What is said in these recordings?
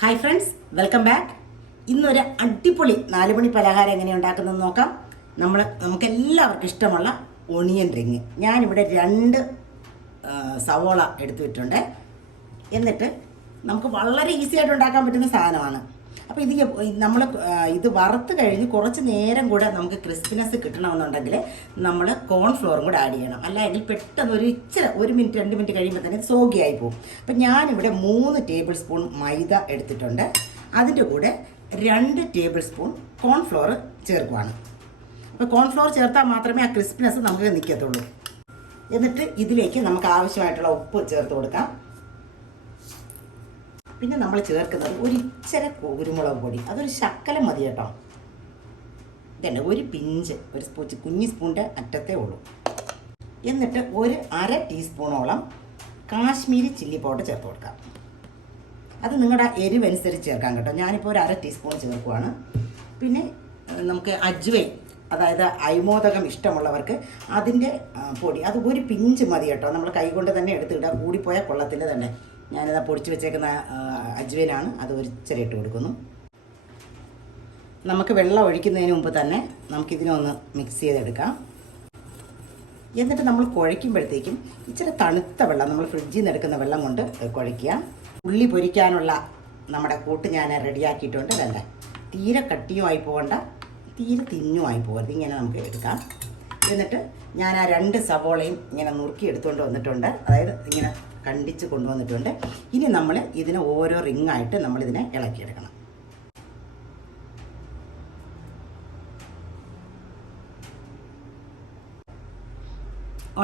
Hi friends welcome back ഇന്നൊരു അടിപൊളി നാലുമണി പലഹാരം എങ്ങനെ ഉണ്ടാക്കുന്നതെന്ന് നോക്കാം. നമ്മൾ നമുക്ക് എല്ലാവർക്കും ഇഷ്ടമുള്ള ഒണിയൻ റിങ് ഞാനിവിടെ രണ്ട് സവോള എടുത്തു എടുത്തിട്ടുണ്ട്. എന്നിട്ട് നമുക്ക് വളരെ ഈസി ആയിട്ട് ഉണ്ടാക്കാൻ പറ്റുന്ന സാധനമാണ്. അപ്പോൾ ഇത് നമ്മൾ ഇത് വറുത്ത് കഴിഞ്ഞ് കുറച്ച് നേരം കൂടെ നമുക്ക് ക്രിസ്പിനെസ് കിട്ടണമെന്നുണ്ടെങ്കിൽ നമ്മൾ കോൺഫ്ലോറും കൂടെ ആഡ് ചെയ്യണം. അല്ലെങ്കിൽ പെട്ടെന്ന് ഒരു ഇച്ചിരി ഒരു മിനിറ്റ് രണ്ട് മിനിറ്റ് കഴിയുമ്പോൾ തന്നെ സോഗിയായി പോകും. അപ്പം ഞാനിവിടെ മൂന്ന് ടേബിൾ സ്പൂൺ മൈദ എടുത്തിട്ടുണ്ട്. അതിന്റെ കൂടെ രണ്ട് ടേബിൾ സ്പൂൺ കോൺഫ്ലോർ ചേർക്കുവാണ്. അപ്പോൾ കോൺഫ്ലോർ ചേർത്താൽ മാത്രമേ ആ ക്രിസ്പിനെസ് നമുക്ക് നിൽക്കത്തുള്ളൂ എന്നിട്ട് ഇതിലേക്ക് നമുക്ക് ആവശ്യമായിട്ടുള്ള ഉപ്പ് ചേർത്ത് കൊടുക്കാം. പിന്നെ നമ്മൾ ചേർക്കുന്നത് ഒരു ഇച്ചിര കുരുമുളക് പൊടി. അതൊരു ശക്കലം മതി കേട്ടോ. ഇതന്നെ ഒരു പിഞ്ച് ഒരു സ്പൂ കുഞ്ഞി സ്പൂണിന്റെ അറ്റത്തേ ഉള്ളൂ. എന്നിട്ട് ഒരു അര ടീസ്പൂണോളം കാശ്മീരി ചില്ലി പൗഡർ ചേർത്ത് കൊടുക്കാം. അത് നിങ്ങളുടെ എരിവനുസരിച്ച് ചേർക്കാം കേട്ടോ. ഞാനിപ്പോൾ ഒരു അര ടീസ്പൂൺ ചേർക്കുവാണ്. പിന്നെ നമുക്ക് അജ്വൈൻ അതായത് അയ്മോദകം ഇഷ്ടമുള്ളവർക്ക് അതിന്റെ പൊടി. അത് ഒരു പിഞ്ച് മതി കേട്ടോ. നമ്മൾ കൈകൊണ്ട് തന്നെ എടുത്തിടുക കൂടിപ്പോയാൽ കൊള്ളത്തിന്റെ തന്നെ. ഞാനിതാ പൊടിച്ച് വെച്ചേക്കുന്ന ആ, അത് ഒരു ഇച്ചിരി ഇട്ട് കൊടുക്കുന്നു. നമുക്ക് വെള്ളം ഒഴിക്കുന്നതിന് മുമ്പ് തന്നെ നമുക്കിതിനൊന്ന് മിക്സ് ചെയ്തെടുക്കാം. എന്നിട്ട് നമ്മൾ കുഴയ്ക്കുമ്പോഴത്തേക്കും ഇച്ചിരി തണുത്ത വെള്ളം നമ്മൾ ഫ്രിഡ്ജിൽ നിന്ന് എടുക്കുന്ന വെള്ളം കൊണ്ട് കുഴയ്ക്കുക. ഉള്ളി പൊരിക്കാനുള്ള നമ്മുടെ കൂട്ട് ഞാൻ റെഡിയാക്കിയിട്ടുണ്ട്. വേണ്ട തീരെ കട്ടിയുമായി പോകണ്ട തീരെ തിന്നുമായി പോകരുത്. ഇങ്ങനെ നമുക്ക് എടുക്കാം. എന്നിട്ട് ഞാൻ ആ രണ്ട് സവോളയും ഇങ്ങനെ നുറുക്കി എടുത്തുകൊണ്ട് വന്നിട്ടുണ്ട്. അതായത് ഇങ്ങനെ കണ്ടിച്ച് കൊണ്ടുവന്നിട്ടുണ്ട്. ഇനി നമ്മൾ ഇതിനെ ഓരോ റിങ്ങായിട്ട് നമ്മളിതിനെ ഇളക്കിയെടുക്കണം.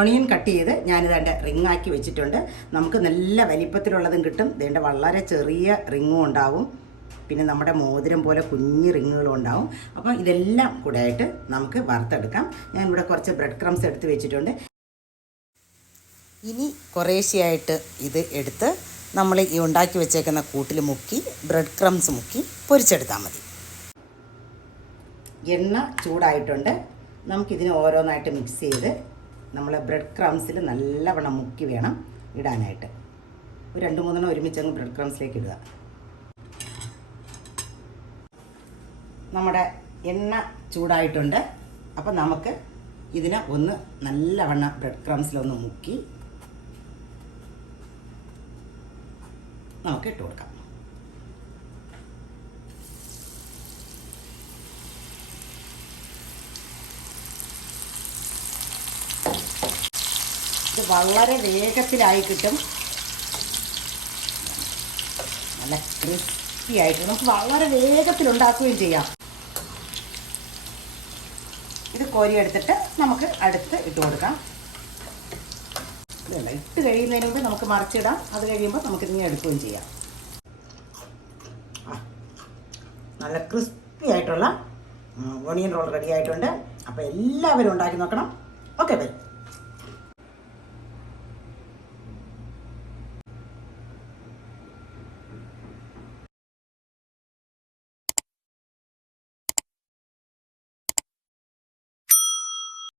ഒണിയൻ കട്ട് ചെയ്ത് ഞാനിത് എന്റെ റിങ്ങാക്കി വെച്ചിട്ടുണ്ട്. നമുക്ക് നല്ല വലിപ്പത്തിലുള്ളതും കിട്ടും. ഇതിന്റെ വളരെ ചെറിയ റിങ്ങും ഉണ്ടാവും. പിന്നെ നമ്മുടെ മോതിരം പോലെ കുഞ്ഞു റിങ്ങുകളും ഉണ്ടാവും. അപ്പോൾ ഇതെല്ലാം കൂടെ ആയിട്ട് നമുക്ക് വറുത്തെടുക്കാം. ഞാൻ ഇവിടെ കുറച്ച് ബ്രെഡ് ക്രംസ് എടുത്ത് വെച്ചിട്ടുണ്ട്. ഇനി കുറേശ്ശെയായിട്ട് ഇത് എടുത്ത് നമ്മൾ ഈ ഉണ്ടാക്കി വെച്ചേക്കുന്ന കൂട്ടിൽ മുക്കി ബ്രെഡ് ക്രംസ് മുക്കി പൊരിച്ചെടുത്താൽ മതി. എണ്ണ ചൂടായിട്ടുണ്ട്. നമുക്കിതിനെ ഓരോന്നായിട്ട് മിക്സ് ചെയ്ത് നമ്മൾ ബ്രെഡ് ക്രംസിൽ നല്ലവണ്ണം മുക്കി വേണം ഇടാനായിട്ട്. ഒരു രണ്ട് മൂന്നെണ്ണം ഒരുമിച്ച് അങ്ങ് ബ്രെഡ് ക്രംസിലേക്ക് ഇടുക. നമ്മുടെ എണ്ണ ചൂടായിട്ടുണ്ട്. അപ്പം നമുക്ക് ഇതിനെ ഒന്ന് നല്ലവണ്ണം ബ്രെഡ് ക്രംസിലൊന്ന് മുക്കി നമുക്ക് ഇട്ട് കൊടുക്കാം. ഇത് വളരെ വേഗത്തിലായി കിട്ടും. നല്ല ക്രിസ്പി ആയിട്ട് നമുക്ക് വളരെ വേഗത്തിൽ ഉണ്ടാക്കുകയും ചെയ്യാം. ഇത് കോരിയെടുത്തിട്ട് നമുക്ക് അടുത്ത് ഇട്ട് കൊടുക്കാം. ഇതല്ല ഇട്ട് കഴിയുന്നതിന് മുമ്പ് നമുക്ക് മറിച്ചിടാം. അത് കഴിയുമ്പോൾ നമുക്ക് ഇങ്ങനെ എടുക്കുകയും ചെയ്യാം. നല്ല ക്രിസ്പി ആയിട്ടുള്ള ഓണിയൻ റോൾ റെഡി ആയിട്ടുണ്ട്. അപ്പോൾ എല്ലാവരും ഉണ്ടാക്കി നോക്കണം. Okay bye